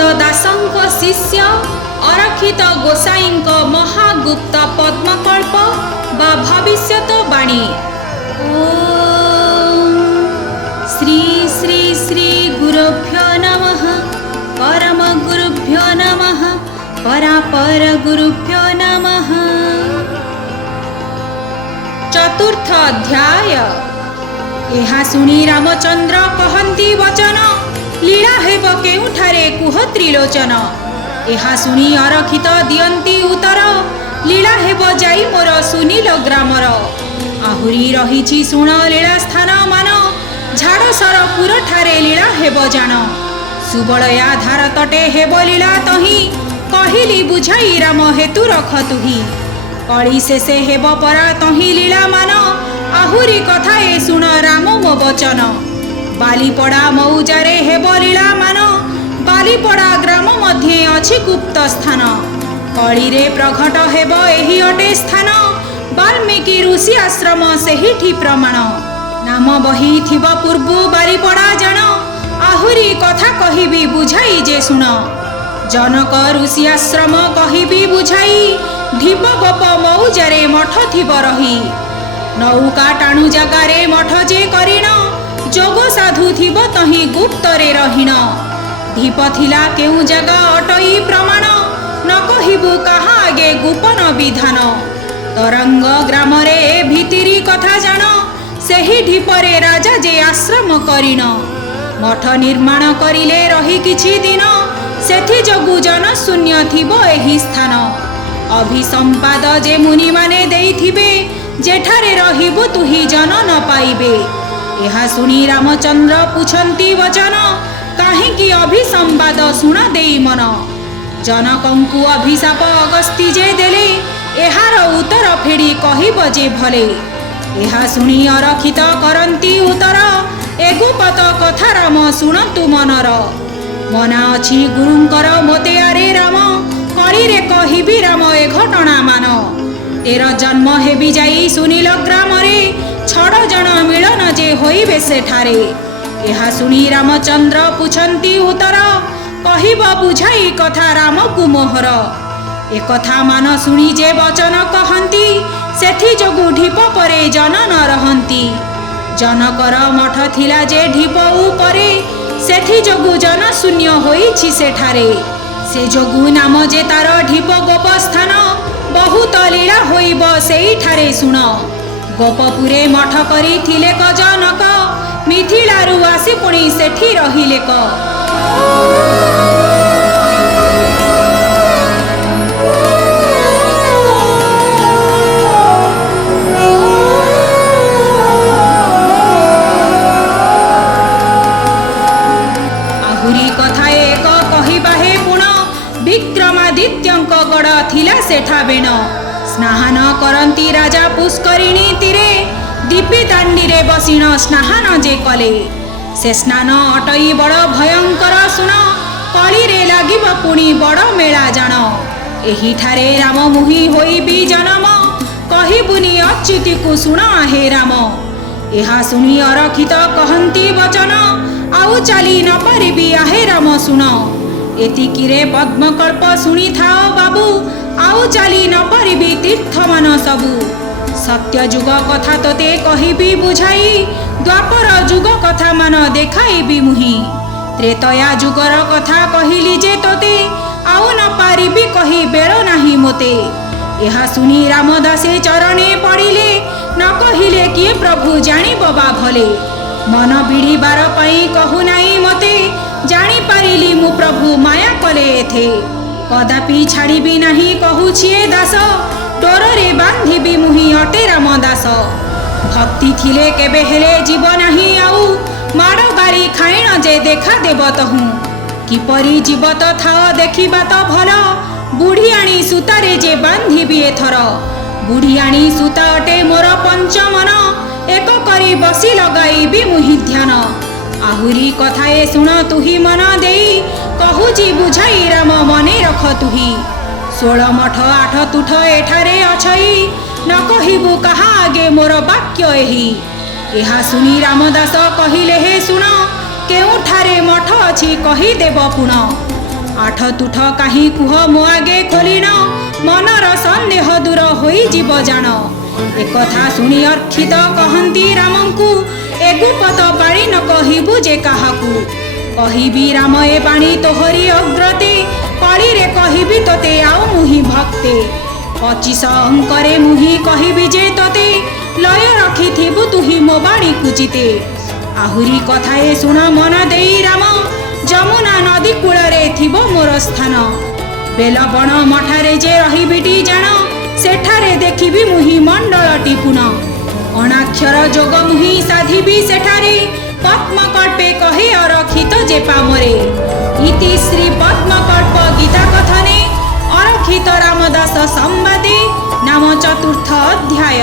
ରାମାନନ୍ଦ ଦାସଙ୍କ ଶିଷ୍ୟ ଅରକ୍ଷିତ ଗୋସାଇଙ୍କ ମହାଗୁପ୍ତ ପଦ୍ମକଳ୍ପ ବା ଭବିଷ୍ୟତ ବାଣୀ। ଓମ୍ ଶ୍ରୀ ଶ୍ରୀ ଶ୍ରୀ ଗୁରୁଭ୍ୟୋ ନମଃ। ପରମ ଗୁରୁଭ୍ୟୋ ନମଃ। ପରାପର ଗୁରୁଭ୍ୟୋ ନମଃ। ଚତୁର୍ଥ ଅଧ୍ୟାୟ। ଏହା ଶୁଣି ରାମଚନ୍ଦ୍ର କହନ୍ତି ବଚନ, ଲୀଳା ହେବ କେଉଁଠାରେ କୁହ ତ୍ରିଲୋଚନ। ଏହା ଶୁଣି ଅରକ୍ଷିତ ଦିଅନ୍ତି ଉତ୍ତର, ଲୀଳା ହେବ ଯାଇ ମୋର ସୁନୀଲ ଗ୍ରାମର। ଆହୁରି ରହିଛି ଶୁଣ ଲୀଳା ସ୍ଥାନ ମାନ, ଝାଡ଼ସରପୁରଠାରେ ଲୀଳା ହେବ ଜାଣ। ସୁବଳୟା ଧାର ତଟେ ହେବ ଲୀଳା ତହିଁ, କହିଲି ବୁଝାଇ ରାମ ହେତୁ ରଖ ତୁହି। କଳି ଶେଷେ ହେବ ପରା ତହିଁ ଲୀଳା ମାନ, ଆହୁରି କଥା ଏ ଶୁଣ ରାମ ମୋ ବଚନ। ବାଲିପଡ଼ା ମଉଜାରେ ହେବ ଲୀଳା ମାନ, ବାଲିପଡ଼ା ଗ୍ରାମ ମଧ୍ୟେ ଅଛି ଗୁପ୍ତ ସ୍ଥାନ। କଳିରେ ପ୍ରଘଟ ହେବ ଏହି ଅଟେ ସ୍ଥାନ, ବାଲ୍ମୀକି ଋଷି ଆଶ୍ରମ ସେହିଠି ପ୍ରମାଣ। ନାମ ବହି ଥିବ ପୂର୍ବୁ ବାଲିପଡ଼ା ଜାଣ, ଆହୁରି କଥା କହିବି ବୁଝାଇ ଯେ ଶୁଣ। ଜନକ ଋଷି ଆଶ୍ରମ କହିବି ବୁଝାଇ, ଢିପ ଗୋପ ମଉଜାରେ ମଠ ଥିବ ରହି। ନୌକା ଟାଣୁ ଜାଗାରେ ମଠ ଯେ କରିଣ, ଯୋଗ ସାଧୁ ଥିବ ତହିଁ ଗୁପ୍ତରେ ରହିଣ। ଢିପ ଥିଲା କେଉଁ ଜାଗା ଅଟଇ ପ୍ରମାଣ, ନ କହିବୁ କାହା ଆଗେ ଗୋପନ ବିଧାନ। ତରଙ୍ଗ ଗ୍ରାମରେ ଏ ଭିତିରି କଥା ଜାଣ, ସେହି ଢିପରେ ରାଜା ଯେ ଆଶ୍ରମ କରିଣ। ମଠ ନିର୍ମାଣ କରିଲେ ରହି କିଛି ଦିନ, ସେଥି ଯୋଗୁ ଜନଶୂନ୍ୟ ଥିବ ଏହି ସ୍ଥାନ। ଅଭିସମ୍ପାଦ ଯେ ମୁନିମାନେ ଦେଇଥିବେ, ଯେଠାରେ ରହିବୁ ତୁହି ଜନ ନ ପାଇବେ। ଏହା ଶୁଣି ରାମଚନ୍ଦ୍ର ପୁଛନ୍ତି ବଚନ, କାହିଁକି ଅଭିସମ୍ବାଦ ଶୁଣ ଦେଇ ମନ। ଜନକଙ୍କୁ ଅଭିଶାପ ଅଗସ୍ତି ଯେ ଦେଲେ, ଏହାର ଉତ୍ତର ଫେରି କହିବ ଯେ ଭଲେ। ଏହା ଶୁଣି ଅରକ୍ଷିତ କରନ୍ତି ଉତ୍ତର, ଏଗୁପତ କଥା ରାମ ଶୁଣନ୍ତୁ ମନର। ମନା ଅଛି ଗୁରୁଙ୍କର ମୋତେ ଆରେ ରାମ, କଳିରେ କହିବି ରାମ ଏ ଘଟଣା ମାନ। ତେର ଜନ୍ମ ହେବି ଯାଇ ସୁନୀଲ ଗ୍ରାମରେ, ଛଡ଼ ଜଣ ମିଳନ ଯେ ହୋଇବେ ସେଠାରେ। ଏହା ଶୁଣି ରାମଚନ୍ଦ୍ର ପୁଛନ୍ତି ଉତ୍ତର, କହିବ ବୁଝାଇ କଥା ରାମକୁ ମୋହର। ଏକଥା ମାନ ଶୁଣି ଯେ ବଚନ କହନ୍ତି, ସେଥି ଯୋଗୁ ଢିପ ପରେ ଜନ ନ ରହନ୍ତି। ଜନକର ମଠ ଥିଲା ଯେ ଢିପ ଉପରେ, ସେଥି ଯୋଗୁ ଜନ ଶୂନ୍ୟ ହୋଇଛି ସେଠାରେ। ସେ ଯୋଗୁ ନାମ ଯେ ତାର ଢିପ ଗୋପ ସ୍ଥାନ, ବହୁତ ଲୀଳା ହୋଇବ ସେଇଠାରେ ଶୁଣ। ଗୋପପୁରେ ମଠ କରିଥିଲେ କ ଜନକ, ମିଥିଳାରୁ ଆସି ପୁଣି ସେଠି ରହିଲେ କ। ଆହୁରି କଥା ଏକ କହିବା ହେ ପୁଣ, ବିକ୍ରମାଦିତ୍ୟଙ୍କ ଗଡ଼ ଥିଲା ସେଠା ବେଣ। ସ୍ନାହାନ କରନ୍ତି ରାଜା ପୁଷ୍କରିଣୀ ତୀରେ, ଦୀପି ଦାଣ୍ଡିରେ ବସିଣ ସ୍ନାହାନ ଯେ କଲେ। ସେ ସ୍ନାନ ଅଟଇ ବଡ଼ ଭୟଙ୍କର ଶୁଣ, କଳିରେ ଲାଗିବ ପୁଣି ବଡ଼ ମେଳା ଜାଣ। ଏହିଠାରେ ରାମ ମୁହିଁ ହୋଇବି ଜନମ, କହିବୁନି ଅଚ୍ୟୁତିକୁ ଶୁଣ ହେ ରାମ। ଏହା ଶୁଣି ଅରକ୍ଷିତ କହନ୍ତି ବଚନ, ଆଉ ଚାଲି ନ ପାରିବି ଆହେ ରାମ ଶୁଣ। ଏତିକିରେ ପଦ୍ମକଳ୍ପ ଶୁଣିଥାଅ ବାବୁ, ଆଉ ଚାଲି ନ ପାରିବି ତୀର୍ଥମାନ ସବୁ। ସତ୍ୟ ଯୁଗ କଥା ତୋତେ କହିବି ବୁଝାଇ, ଦ୍ୱାପର ଯୁଗ କଥା ମାନ ଦେଖାଇବି ମୁହିଁ। ତ୍ରେତୟା ଯୁଗର କଥା କହିଲି ଯେ ତୋତେ, ଆଉ ନ ପାରିବି କହି ବେଳ ନାହିଁ ମୋତେ। ଏହା ଶୁଣି ରାମଦାସେ ଚରଣେ ପଡ଼ିଲେ, ନ କହିଲେ କିଏ ପ୍ରଭୁ ଜାଣିବ ବା ଭଲେ। ମନ ବିଡ଼ିବାର ପାଇଁ କହୁନାହିଁ ମୋତେ, ଜାଣିପାରିଲି ମୁଁ ପ୍ରଭୁ ମାୟା କଲେ ଏଥେ। କଦାପି ଛାଡ଼ିବି ନାହିଁ କହୁଛି ଏ ଦାସ, ଡୋରରେ ବାନ୍ଧିବି ମୁହିଁ ଅଟେ ରାମ ଦାସ। ଭକ୍ତି ଥିଲେ କେବେ ହେଲେ ଯିବ ନାହିଁ ଆଉ, ମାଡ଼ ଗାଳି ଖାଇଣ ଯେ ଦେଖା ଦେବ ତହୁଁ। କିପରି ଯିବ ତ ଥାଅ ଦେଖିବା ତ ଭଲ, ବୁଢ଼ିଆଣୀ ସୂତାରେ ଯେ ବାନ୍ଧିବି ଏଥର। ବୁଢ଼ିଆଣୀ ସୂତା ଅଟେ ମୋର ପଞ୍ଚମନ, ଏକ କରି ବସି ଲଗାଇବି ମୁହିଁ ଧ୍ୟାନ। ଆହୁରି କଥା ଏ ଶୁଣ ତୁହି ମନ ଦେଇ, କହୁଛି ବୁଝାଇ ରାମ ମନେ ରଖ ତୁହି। 16 ମଠ 8 ତୁଠ ଏଠାରେ ଅଛଇ, ନ କହିବୁ କାହା ଆଗେ ମୋର ବାକ୍ୟ ଏହି। ଏହା ଶୁଣି ରାମଦାସ କହିଲେ ହେ ଶୁଣ, କେଉଁଠାରେ ମଠ ଅଛି କହିଦେବ ପୁଣ। आठ तुठ काहि कुह मो आगे खोलिन मनर सन्देह दूर होई जीव जान एकथा शुणी अर्क्षित कहती रामंकु एगुपत पाड़ी न कहबू जे काहाकू कहबी राम ए बाणी तोहरी अग्रते कली रे कहबी तोते आउ मुहि भक्ते 25 अंकरे मुहि कहबी जे तोते लय रखिथिबु तुही मो बाणी कुचिते आहुरी कथाए शुण मन देई राम जमुना नदी कूଳରେ थिबो मोर स्थान बेलबण मठारे जे रहिबिटी जान सेठारे देखिबी मुहि मंडलटी पुन अणाक्षर जोग मुहि साधिबी सेठारे पद्मकल्पे कहे अरक्षित जे पामरे इति श्री पद्मकल्प गीता कथने अरक्षित रामदास संवादे नाम 4th अध्याय।